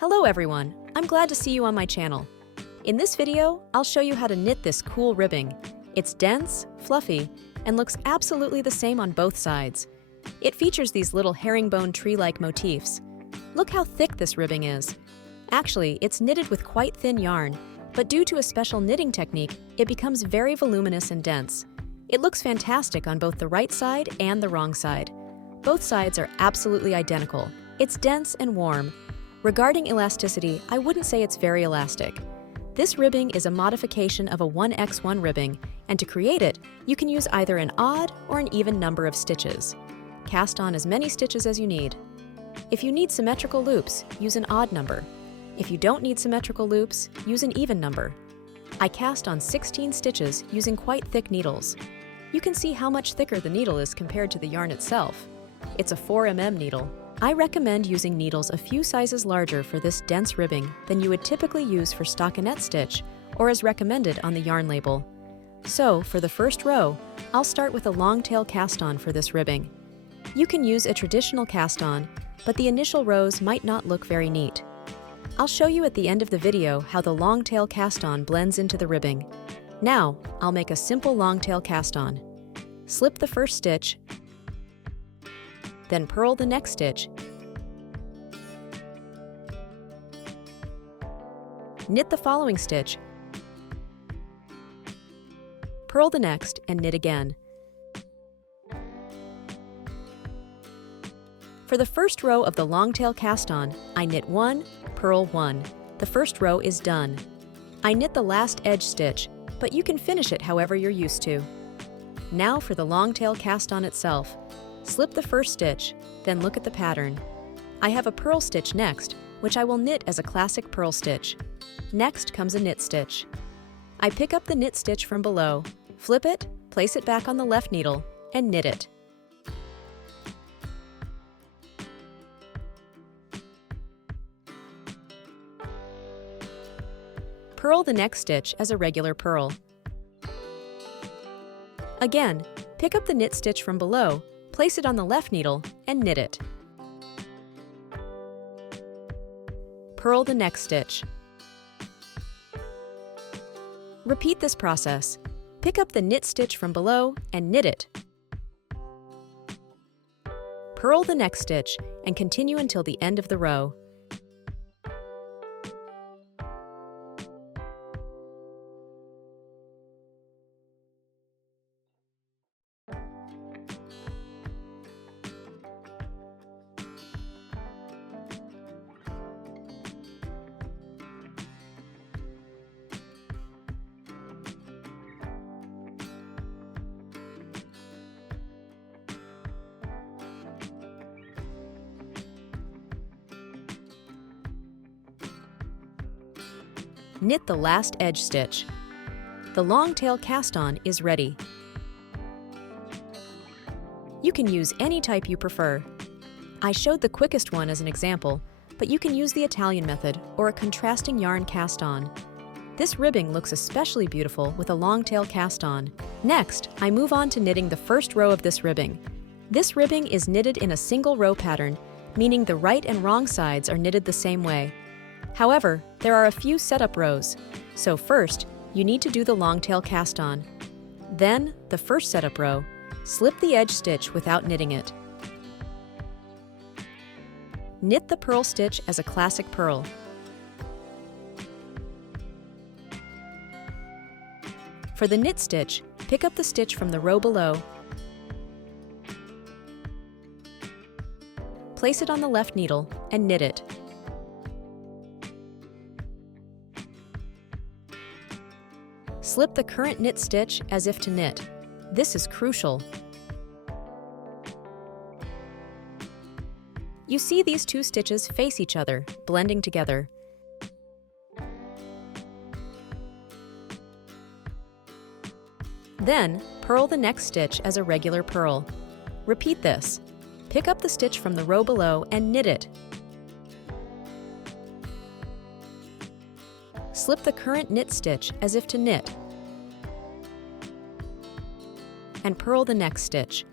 Hello everyone, I'm glad to see you on my channel. In this video, I'll show you how to knit this cool ribbing. It's dense, fluffy, and looks absolutely the same on both sides. It features these little herringbone tree-like motifs. Look how thick this ribbing is. Actually, it's knitted with quite thin yarn, but due to a special knitting technique, it becomes very voluminous and dense. It looks fantastic on both the right side and the wrong side. Both sides are absolutely identical. It's dense and warm. Regarding elasticity, I wouldn't say it's very elastic. This ribbing is a modification of a 1x1 ribbing, and to create it, you can use either an odd or an even number of stitches. Cast on as many stitches as you need. If you need symmetrical loops, use an odd number. If you don't need symmetrical loops, use an even number. I cast on 16 stitches using quite thick needles. You can see how much thicker the needle is compared to the yarn itself. It's a 4mm needle. I recommend using needles a few sizes larger for this dense ribbing than you would typically use for stockinette stitch or as recommended on the yarn label. So, for the first row, I'll start with a long tail cast on for this ribbing. You can use a traditional cast on, but the initial rows might not look very neat. I'll show you at the end of the video how the long tail cast on blends into the ribbing. Now, I'll make a simple long tail cast on. Slip the first stitch, then purl the next stitch. Knit the following stitch, purl the next, and knit again. For the first row of the long tail cast on, I knit 1, purl 1. The first row is done. I knit the last edge stitch, but you can finish it however you're used to. Now for the long tail cast on itself. Slip the first stitch, then look at the pattern. I have a purl stitch next, which I will knit as a classic purl stitch. Next comes a knit stitch. I pick up the knit stitch from below, flip it, place it back on the left needle, and knit it. Purl the next stitch as a regular purl. Again, pick up the knit stitch from below, place it on the left needle, and knit it. Purl the next stitch. Repeat this process. Pick up the knit stitch from below and knit it. Purl the next stitch and continue until the end of the row. Knit the last edge stitch. The long tail cast on is ready. You can use any type you prefer. I showed the quickest one as an example, but you can use the Italian method or a contrasting yarn cast on. This ribbing looks especially beautiful with a long tail cast on. Next, I move on to knitting the first row of this ribbing. This ribbing is knitted in a single row pattern, meaning the right and wrong sides are knitted the same way. However, there are a few setup rows. So first, you need to do the long tail cast on. Then, the first setup row, slip the edge stitch without knitting it. Knit the purl stitch as a classic purl. For the knit stitch, pick up the stitch from the row below, place it on the left needle, and knit it. Slip the current knit stitch as if to knit. This is crucial. You see these two stitches face each other, blending together. Then, purl the next stitch as a regular purl. Repeat this. Pick up the stitch from the row below and knit it. Slip the current knit stitch as if to knit, and purl the next stitch.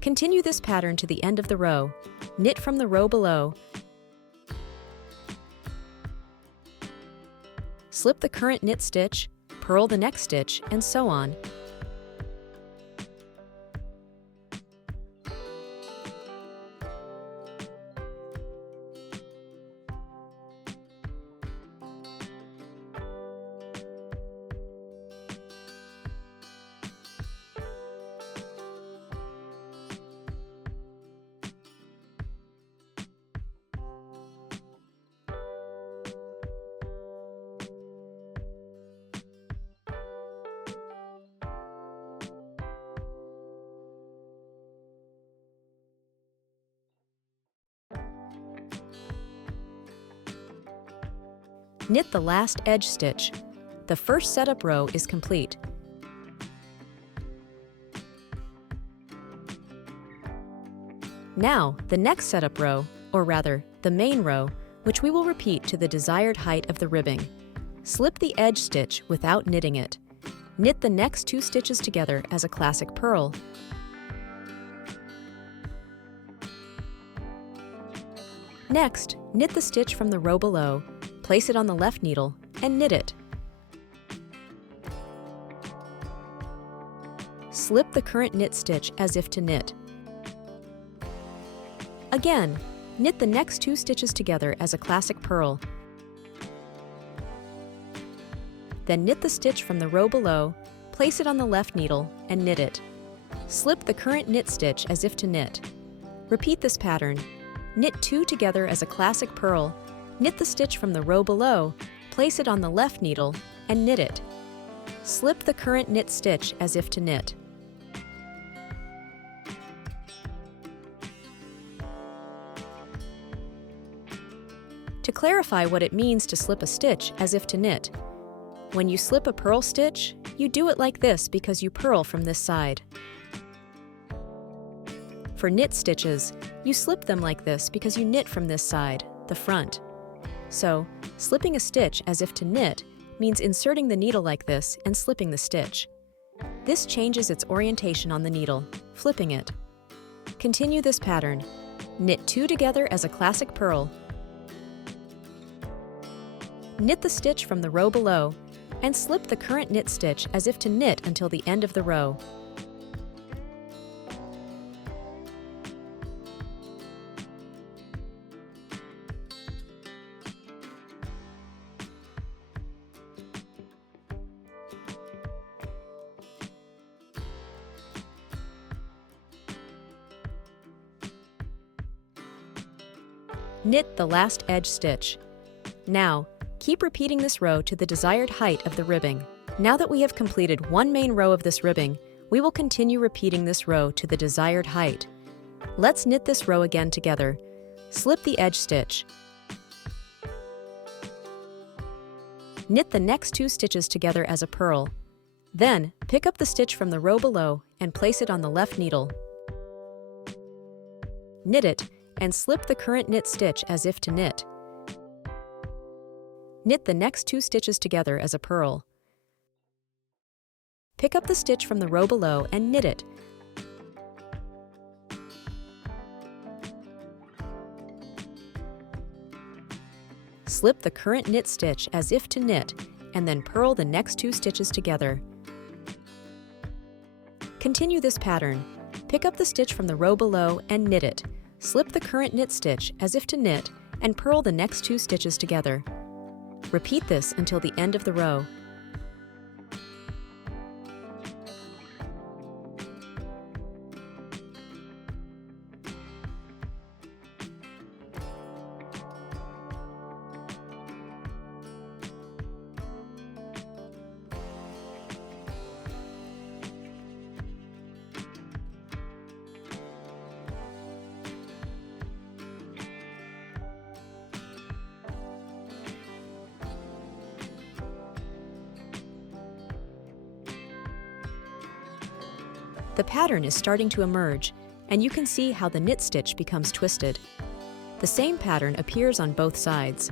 Continue this pattern to the end of the row. knit from the row below, slip the current knit stitch, purl the next stitch, and so on. Knit the last edge stitch. The first setup row is complete. Now, the next setup row, or rather, the main row, which we will repeat to the desired height of the ribbing. Slip the edge stitch without knitting it. Knit the next 2 stitches together as a classic purl. Next, knit the stitch from the row below, place it on the left needle, and knit it. Slip the current knit stitch as if to knit. Again, knit the next 2 stitches together as a classic purl. Then knit the stitch from the row below, place it on the left needle, and knit it. Slip the current knit stitch as if to knit. Repeat this pattern. Knit 2 together as a classic purl, knit the stitch from the row below, place it on the left needle, and knit it. Slip the current knit stitch as if to knit. To clarify what it means to slip a stitch as if to knit, when you slip a purl stitch, you do it like this because you purl from this side. For knit stitches, you slip them like this because you knit from this side, the front. So, slipping a stitch as if to knit means inserting the needle like this and slipping the stitch. This changes its orientation on the needle, flipping it. Continue this pattern. Knit 2 together as a classic purl. Knit the stitch from the row below, and slip the current knit stitch as if to knit until the end of the row. Knit the last edge stitch. Now, keep repeating this row to the desired height of the ribbing. Now that we have completed one main row of this ribbing, we will continue repeating this row to the desired height. Let's knit this row again together. Slip the edge stitch. Knit the next 2 stitches together as a purl. Then, pick up the stitch from the row below and place it on the left needle. Knit it, and slip the current knit stitch as if to knit. Knit the next 2 stitches together as a purl. Pick up the stitch from the row below and knit it. Slip the current knit stitch as if to knit, and then purl the next 2 stitches together. Continue this pattern. Pick up the stitch from the row below and knit it. Slip the current knit stitch as if to knit, and purl the next 2 stitches together. Repeat this until the end of the row. The pattern is starting to emerge, and you can see how the knit stitch becomes twisted. The same pattern appears on both sides.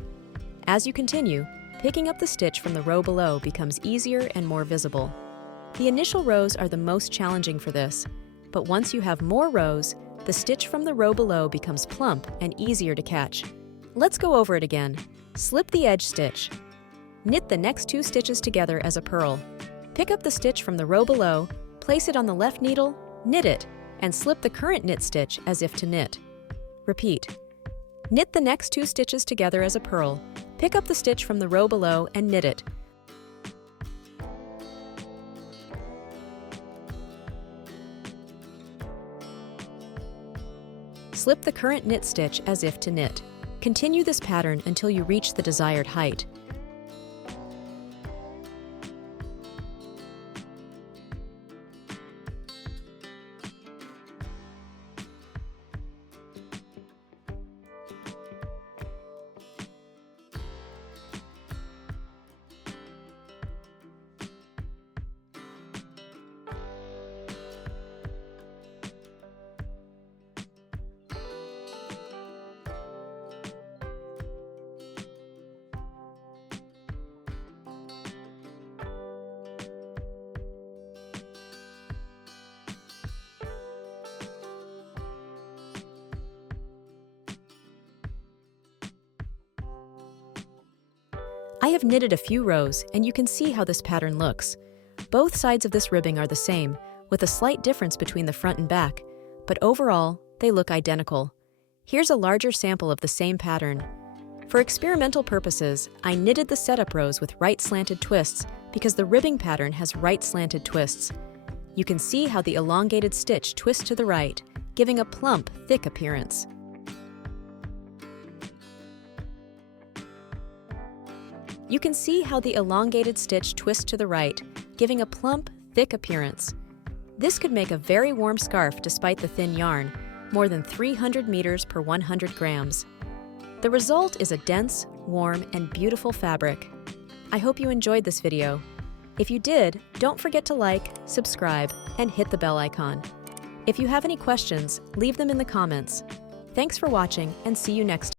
As you continue, picking up the stitch from the row below becomes easier and more visible. The initial rows are the most challenging for this, but once you have more rows, the stitch from the row below becomes plump and easier to catch. Let's go over it again. Slip the edge stitch. Knit the next 2 stitches together as a purl. Pick up the stitch from the row below, place it on the left needle, knit it, and slip the current knit stitch as if to knit. Repeat. Knit the next 2 stitches together as a purl, pick up the stitch from the row below and knit it. Slip the current knit stitch as if to knit. Continue this pattern until you reach the desired height. I have knitted a few rows, and you can see how this pattern looks. Both sides of this ribbing are the same, with a slight difference between the front and back, but overall, they look identical. Here's a larger sample of the same pattern. For experimental purposes, I knitted the setup rows with right slanted twists because the ribbing pattern has right slanted twists. You can see how the elongated stitch twists to the right, giving a plump, thick appearance. You can see how the elongated stitch twists to the right, giving a plump, thick appearance. This could make a very warm scarf despite the thin yarn, more than 300 meters per 100 grams. The result is a dense, warm, and beautiful fabric. I hope you enjoyed this video. If you did, don't forget to like, subscribe, and hit the bell icon. If you have any questions, leave them in the comments. Thanks for watching, and see you next time.